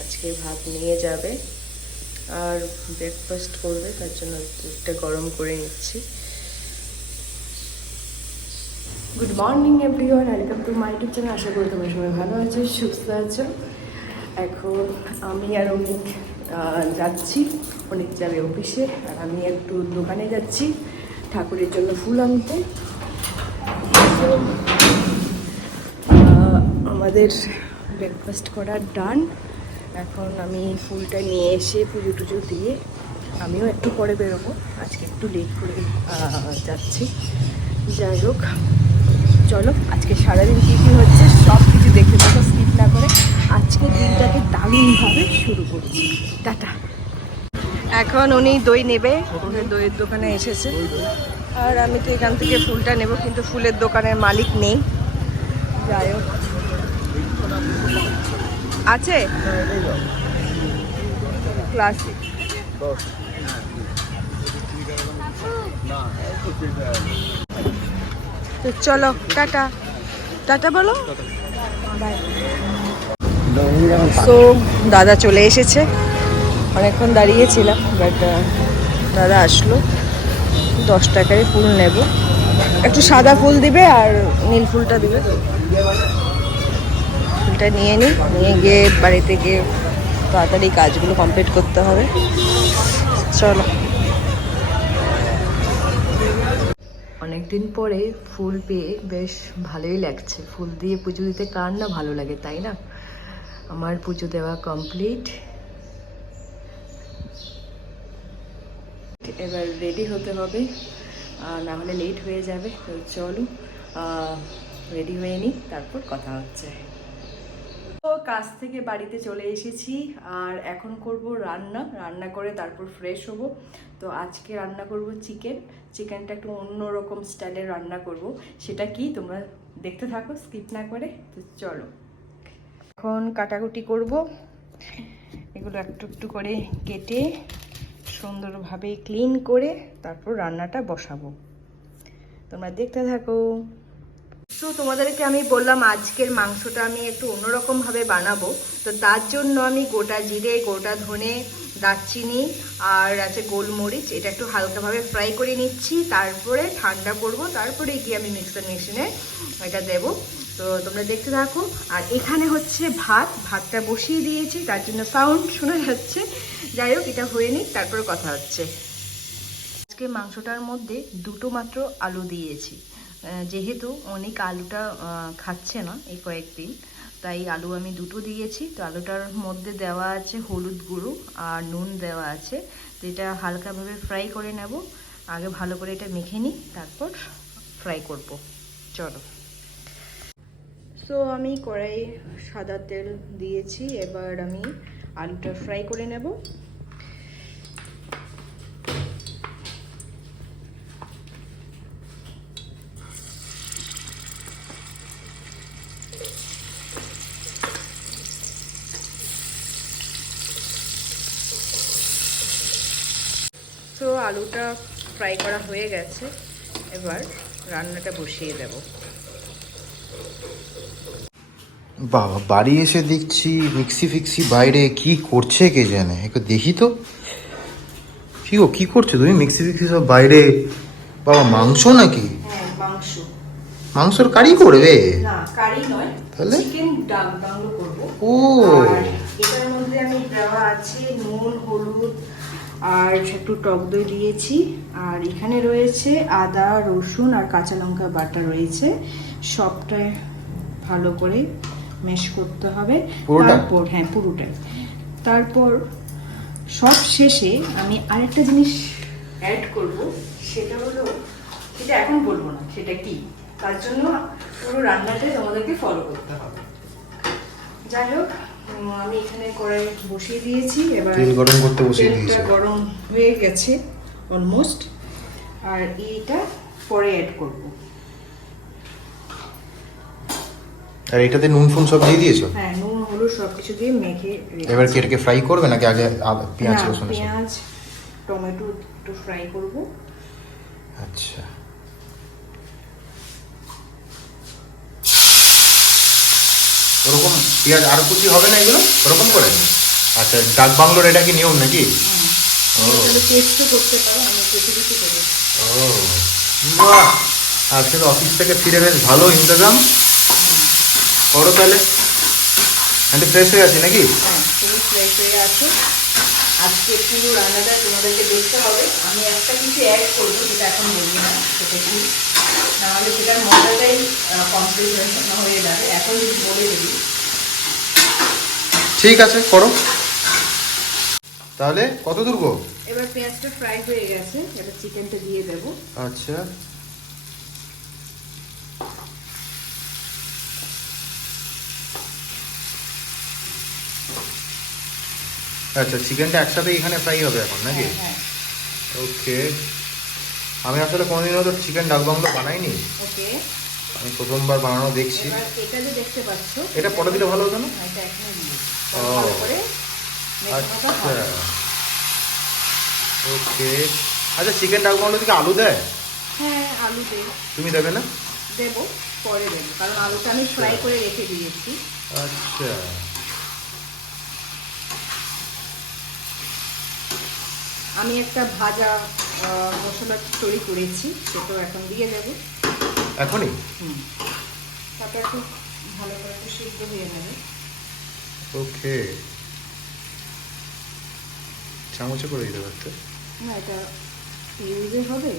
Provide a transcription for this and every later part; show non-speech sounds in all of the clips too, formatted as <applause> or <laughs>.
আজকে ভাত নিয়ে যাবে। আর ব্রেকফাস্ট করবে, তার জন্য দুধটা গরম করে নিচ্ছি। Good morning everyone welcome to my channel আশা করি তোমার সবাই ভালো আছো, সুস্থ আছো। এখন আমি আর অনেক যাচ্ছি অনেক যাবে অফিসে, আর আমি একটু দোকানে যাচ্ছি ঠাকুরের জন্য ফুল আনতে। আমাদের ব্রেকফাস্ট করার ডান এখন আমি ফুলটা নিয়ে এসে পুজো টুজো দিয়ে আমিও একটু পরে বেরোবো। আজকে একটু লেট করে যাচ্ছি। যাই হোক, চলো, আজকে সারাদিন কী কী হচ্ছে সব কিছু দেখে দেখো স্কিপ না করে। আজকে দিনটাকে দারুণভাবে শুরু করছি। টাটা। এখন উনি দই নেবে, দইয়ের দোকানে এসেছে। আর আমি তো এখান থেকে ফুলটা নেব, কিন্তু ফুলের দোকানের মালিক নেই। যাই হোক। আছে? ক্লাসিক তো চলো, টাটা। টাটা বলো। সো দাদা চলে এসেছে। অনেকক্ষণ দাঁড়িয়েছিলাম বাট দাদা আসলো। দশ টাকারই ফুল নেব। একটু সাদা ফুল দিবে আর নীল ফুলটা দিবে। ফুলটা নিয়ে নিই। নিয়ে গিয়ে বাড়িতে গিয়ে তাড়াতাড়ি কাজগুলো কমপ্লিট করতে হবে। চলো। অনেকদিন পরে ফুল পেয়ে বেশ ভালোই লাগছে। ফুল দিয়ে পুজো দিতে কার না ভালো লাগে, তাই না? আমার পুজো দেওয়া কমপ্লিট এবার রেডি হতে হবে। না হলে লেট হয়ে যাবে। তো চলো রেডি হয়ে নিই, তারপর কথা হচ্ছে। কাজ থেকে বাড়িতে চলে এসেছি আর এখন করব রান্না। রান্না করে তারপর ফ্রেশ হব। তো আজকে রান্না করব চিকেন চিকেনটা একটু অন্যরকম স্টাইলের রান্না করব। সেটা কি তোমরা দেখতে থাকো স্কিপ না করে। তো চলো। এখন কাটাকুটি করব। এগুলো একটু একটু করে কেটে সুন্দরভাবে ক্লিন করে তারপর রান্নাটা বসাবো। তোমরা দেখতে থাকো। তো তোমাদেরকে আমি বললাম আজকের মাংসটা আমি একটু অন্যরকমভাবে বানাবো। তো তার জন্য আমি গোটা জিরে, গোটা ধনে, দারচিনি আর আছে গোলমরিচ, এটা একটু হালকাভাবে ফ্রাই করে নিচ্ছি, তারপরে ঠান্ডা করব, তারপরে গিয়ে আমি মিক্সার মেশিনে এটা দেবো। তো তোমরা দেখতে থাকো। আর এখানে হচ্ছে ভাত, ভাতটা বসিয়ে দিয়েছি, তার জন্য সাউন্ড শোনা যাচ্ছে। যাই হোক, এটা হয়ে নিক, তারপরে কথা হচ্ছে। আজকে মাংসটার মধ্যে দুটো মাত্র আলু দিয়েছি। যেহেতু অনেক আলুটা খাচ্ছে না এই কয়েকদিন, তাই আলু আমি দুটো দিয়েছি। তো আলুটার মধ্যে দেওয়া আছে হলুদ গুঁড়ো আর নুন দেওয়া আছে। তো এটা হালকাভাবে ফ্রাই করে নেব। আগে ভালো করে এটা মেখে নিই, তারপর ফ্রাই করব। চলো। সো আমি কড়াই সাদা তেল দিয়েছি। এবার আমি আলুটা ফ্রাই করে নেব তো আলুটা ফ্রাই করা হয়ে গেছে এবার রান্নাটা বসিয়ে দেব। বাবা বাড়ি এসে দেখছি মিক্সি ফিক্সি বাইরে কি করছে কে জানে? একটু দেখি তো। কি গো কি করছ তুমি? মিক্সি ফিক্সি সব বাইরে? বাবা মাংস নাকি? হ্যাঁ মাংস। মাংসর কারি করবে? না কারি নয় তাহলে? চিকেন ডাল বাংলো করব। ও। এটার মধ্যে আমি দেওয়া আছে নুন হলুদ আর একটু টক দই দিয়েছি। আর এখানে রয়েছে আদা রসুন আর কাঁচা লঙ্কা বাটা রয়েছে। সবটাই ভালো করে মেশ করতে হবে। তারপর হ্যাঁ পুরোটাই তারপর সব শেষে আমি আরেকটা জিনিস অ্যাড করব। সেটা হলো সেটা এখন বলব না সেটা কি? তার জন্য পুরো রান্নাটাই তোমাদেরকে ফলো করতে হবে। যাই হোক আমি এখানে কড়াই বসিয়ে দিয়েছি। এবার তেল গরম করতে বসিয়ে দিয়েছ। গরম হয়ে গেছে অলমোস্ট আর এইটা পরে অ্যাড করব। আর এটাতে নুন ফুন সব দিয়ে দিয়েছ? হ্যাঁ নুন হলুদ সব কিছু দিয়ে মেখে এবার কি এটাকে ফ্রাই করবে নাকি আগে পেঁয়াজ রসুন পেঁয়াজ টমেটো একটু ফ্রাই করব। আচ্ছা। ওরকম পেঁয়াজ আর কুচি হবে না এগুলো? ওরকম করে? আচ্ছা ডাক বাংলোর এটা কি নিয়ম নাকি? ও। করি। ও। বাহ! আজকে তো অফিস থেকে ফিরে বেশ ভালো ইন্তজাম। করো তাহলে। আমি ফ্রেশ হয়ে আছি নাকি? হ্যাঁ ফ্রেশ হয়ে আছো। আজকে পুরো রান্নাটা তোমাদেরকে দেখতে হবে। আমি একটা কিছু অ্যাড করব যেটা এখন বলব না সেটা কি? নাহলে সেটার মজাটাই কমপ্লিট হয়ে যাবে এখন যদি বলে দিবি ঠিক আছে করো। তাহলে কত দূর গো? এবার পেঁয়াজটা ফ্রাই হয়ে গেছে এবার চিকেনটা দিয়ে দেবো। আচ্ছা। আচ্ছা চিকেনটা একসাথে এখানে ফ্রাই হবে এখন নাকি? হ্যাঁ ওকে আমি আসলে কোনোদিনও তো চিকেন ডাক বাংলো বানাইনি। ওকে আমি প্রথমবার বানানো দেখছি। এটা যে দেখতে পাচ্ছ এটা পরে দিলে ভালো হতো না? হ্যাঁ, দিয়ে ও। আচ্ছা। ওকে আচ্ছা চিকেন ডাক বাংলো থেকে আলু দেয়? হ্যাঁ আলু দে তুমি দেবে না? দেবো পরে দেবো। কারণ আলুটা আমি ফ্রাই করে রেখে দিয়েছি। আচ্ছা। আমি একটা ভাজা মশলা তৈরি করেছি সেটাও এখন দিয়ে দেবো। এখনই? হুম। তারপর একটু ভালো করে একটু সিদ্ধ হয়ে নেবে ওকে। চামচে করে দিতে পারতে? না এটা ইউজে হবে।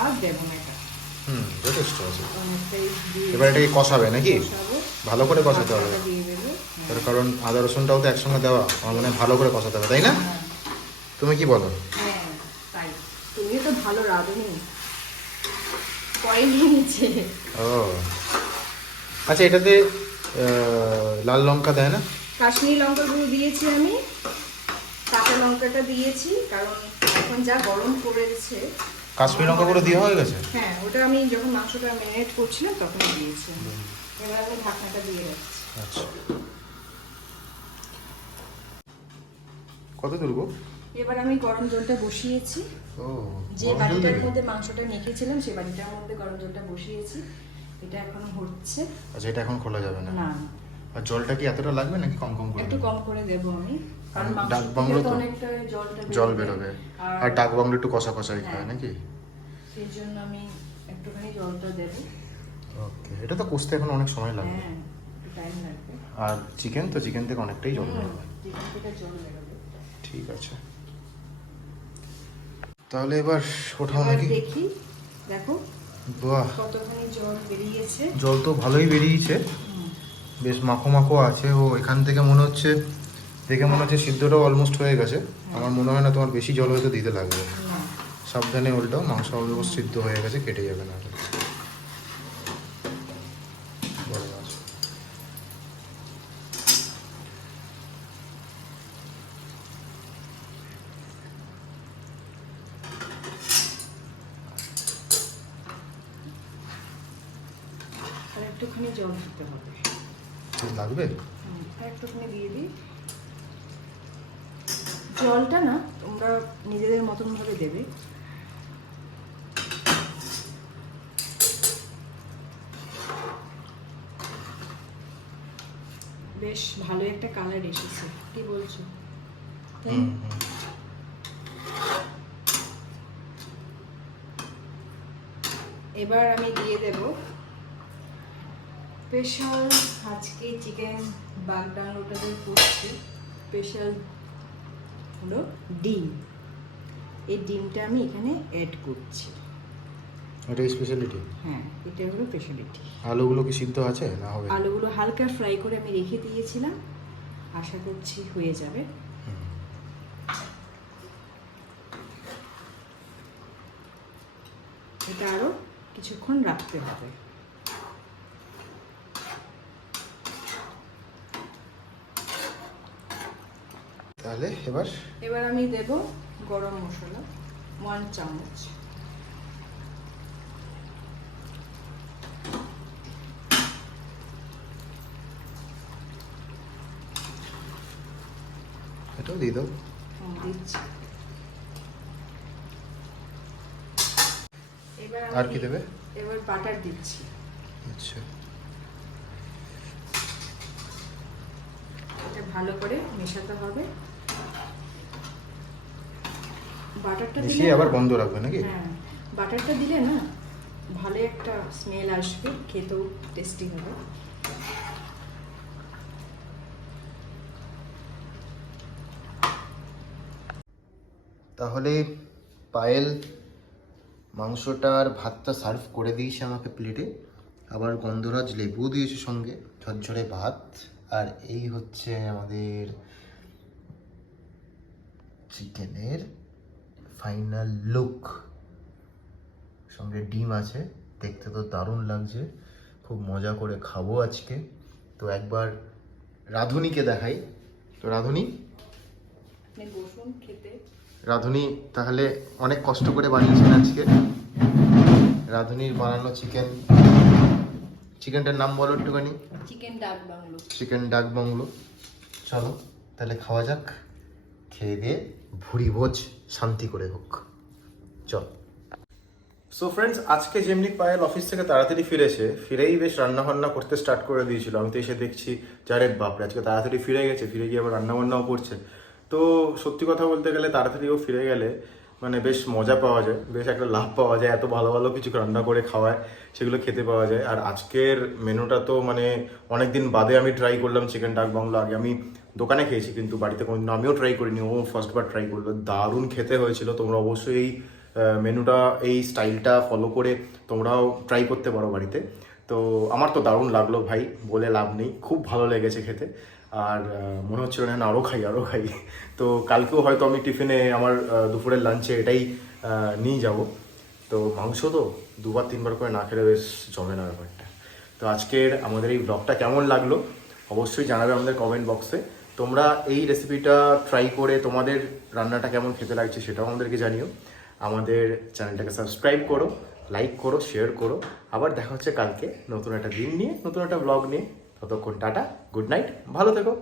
আর দেবো না এটা। হুম যথেষ্ট আছে। এবার এটাকে কষাবে নাকি? কষাবো। ভালো করে কষাতে হবে। দিয়ে তার কারণ আদা রসুনটাও তো একসঙ্গে দেওয়া আমার মনে হয় ভালো করে কষাতে হবে তাই না? তুমি কি বলো? তাই তুমি তো ভালো রাঁধুনি ও। আচ্ছা এটাতে লাল লঙ্কা দেয় না? কাশ্মীরি লঙ্কা গুঁড়ো দিয়েছি আমি। কাঁচা লঙ্কাটা দিয়েছি কারণ এখন যা গরম পড়েছে। কাশ্মীর লঙ্কা করে দেওয়া হয়ে গেছে? হ্যাঁ ওটা আমি যখন মাংসটা ম্যারিনেট করছিলাম তখন দিয়েছি। এবার আমি ঢাকনাটা দিয়ে রাখছি। আচ্ছা। কত দূর গো এবার আমি গরম জলটা বসিয়েছি। যে বাটিটার মধ্যে মাংসটা মেখেছিলাম সেই বাটিটার মধ্যে গরম জলটা বসিয়েছি। এটা এখন হচ্ছে। আচ্ছা এটা এখন খোলা যাবে না? না। আর জলটা কি এতটা লাগবে নাকি কম কম করে একটু কম করে দেবো আমি। কারণ ডাক বাংলো তো? অনেকটা জল বেরোবে। আর ডাক বাংলো একটু কষা কষাই খায় হ্যাঁ। নাকি? সেই জন্য আমি একটুখানি জলটা দেবো। ওকে এটা তো কষতে এখন অনেক সময় লাগবে। হ্যাঁ টাইম লাগবে। আর চিকেন তো চিকেন থেকে অনেকটাই জল জল বেরোবে। ঠিক আছে। তাহলে এবার ওঠাও নাকি? দেখি দেখো বাহ। কতখানি জল বেরিয়েছে। জল তো ভালোই বেরিয়েছে। বেশ মাখো মাখো আছে। ও এখান থেকে মনে হচ্ছে দেখে মনে হচ্ছে সিদ্ধটাও অলমোস্ট হয়ে গেছে। আমার মনে হয় না তোমার বেশি জল হয়তো দিতে লাগবে। সাবধানে উল্টাও মাংস অলমোস্ট সিদ্ধ হয়ে গেছে কেটে যাবে না বড় মাছ। আর একটুখানি জল দিতে হবে। লাগবে? একটুখানি দিয়ে দিই। জলটা না তোমরা নিজেদের মতন ভাবে দেবে। বেশ ভালো একটা কালার এসেছে কি বলছো? এবার আমি দিয়ে দেব স্পেশাল আজকে চিকেন বাগডান ওটাতে করছি। স্পেশাল হলো ডিম। এই ডিমটা আমি এখানে অ্যাড করছি। এটাই স্পেশালিটি হ্যাঁ এটা হলো স্পেশালিটি আলুগুলো কি সিদ্ধ আছে? না হবে? আলুগুলো হালকা ফ্রাই করে আমি রেখে দিয়েছিলাম। আশা করছি হয়ে যাবে। এটা আরও কিছুক্ষণ রাখতে হবে। তাহলে এবার এবার আমি দেব গরম মশলা ওয়ান চামচ। এটাও দিয়ে দাও। দিচ্ছি। এবার আর কি দেবে? এবার বাটার দিচ্ছি। আচ্ছা। এটা ভালো করে মেশাতে হবে। বাটারটা দিলে মিশিয়ে আবার বন্ধ রাখবে নাকি? হ্যাঁ বাটারটা দিলে না ভালো একটা স্মেল আসবে খেতেও টেস্টি হবে। তাহলে পায়েল মাংসটা আর ভাতটা সার্ভ করে দিয়েছে আমাকে প্লেটে আবার গন্ধরাজ লেবু দিয়েছে সঙ্গে ঝরঝরে ভাত। আর এই হচ্ছে আমাদের চিকেনের ফাইনাল লুক। সঙ্গে ডিম আছে দেখতে তো দারুণ লাগছে। খুব মজা করে খাব আজকে। তো একবার রাধুনিকে দেখাই। তো রাধুনি? রাধুনি তাহলে অনেক কষ্ট করে বানিয়েছেন আজকে। রাধুনির বানানো চিকেন। চিকেনটার নাম বলো একটুখানি। চিকেন ডাক বাংলো। চিকেন ডাক বাংলো। চলো তাহলে খাওয়া যাক। খেয়ে দিয়ে ভুড়ি ভোজ। শান্তি করে হোক। চল। সো ফ্রেন্ডস আজকে যেমনি পায়েল অফিস থেকে তাড়াতাড়ি ফিরেছে ফিরেই বেশ রান্না বান্না করতে স্টার্ট করে দিয়েছিল। আমি তো এসে দেখছি যারে বাপরে, আজকে তাড়াতাড়ি ফিরে গেছে, ফিরে গিয়ে আবার রান্নাবান্নাও করছে। তো সত্যি কথা বলতে গেলে তাড়াতাড়ি ও ফিরে গেলে মানে বেশ মজা পাওয়া যায়, বেশ একটা লাভ পাওয়া যায়, এত ভালো ভালো কিছু রান্না করে খাওয়ায়, সেগুলো খেতে পাওয়া যায়। আর আজকের মেনুটা তো মানে অনেকদিন বাদে আমি ট্রাই করলাম চিকেন ডাক বাংলো। আগে আমি দোকানে খেয়েছি, কিন্তু বাড়িতে কোনোদিন আমিও ট্রাই করিনি। ও ফার্স্টবার ট্রাই করল। দারুণ খেতে হয়েছিল। তোমরা অবশ্যই এই মেনুটা এই স্টাইলটা ফলো করে তোমরাও ট্রাই করতে পারো বাড়িতে। তো আমার তো দারুণ লাগল ভাই, বলে লাভ নেই। খুব ভালো লেগেছে খেতে। আর মনে হচ্ছিল না আরও খাই আরও খাই। <laughs> তো কালকেও হয়তো আমি টিফিনে আমার দুপুরের লাঞ্চে এটাই নিয়ে যাব। তো মাংস তো দুবার, তিনবার করে না খেলে বেশ জমে না ব্যাপারটা। তো আজকের আমাদের এই ব্লগটা কেমন লাগল? অবশ্যই জানাবে আমাদের কমেন্ট বক্সে তোমরা এই রেসিপিটা ট্রাই করে তোমাদের রান্নাটা কেমন খেতে লাগছে সেটাও আমাদেরকে জানিও। আমাদের চ্যানেলটাকে সাবস্ক্রাইব করো লাইক করো শেয়ার করো। আবার দেখা হচ্ছে কালকে নতুন একটা দিন নিয়ে, নতুন একটা ব্লগ নিয়ে। ততক্ষণ টাটা গুড নাইট ভালো থেকো।